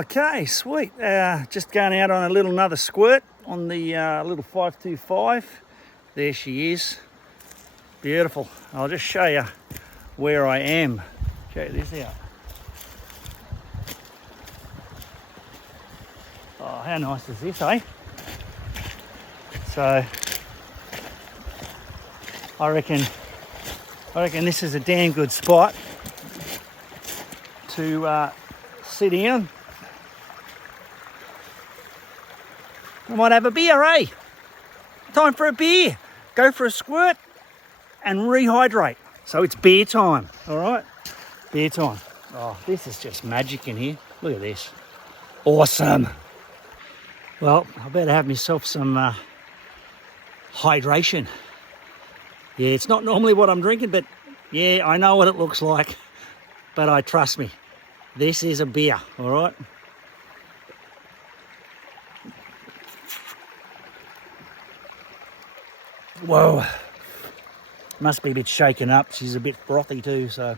Okay, sweet. Just going out on another squirt on the little 525. There she is. Beautiful. I'll just show you where I am. Check this out. Oh, how nice is this, eh? So, I reckon this is a damn good spot to sit down. I might have a beer, eh? Time for a beer. Go for a squirt and rehydrate. So it's beer time, all right? Beer time. Oh, this is just magic in here. Look at this. Awesome. Well, I better have myself some hydration. Yeah, it's not normally what I'm drinking, but yeah, I know what it looks like. But trust me, this is a beer, all right? Whoa. Must be a bit shaken up. She's a bit frothy too, so